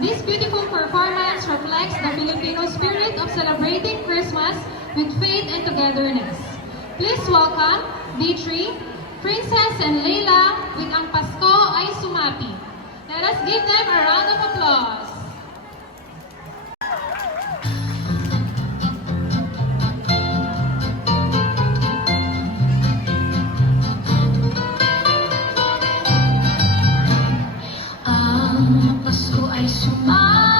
This beautiful performance reflects the Filipino spirit of celebrating Christmas with faith and togetherness. Please welcome B3, Princess and Layla with Ang Pasko Ay Sumapi. Let us give them a round of applause. Ang Pasko ay sumapi.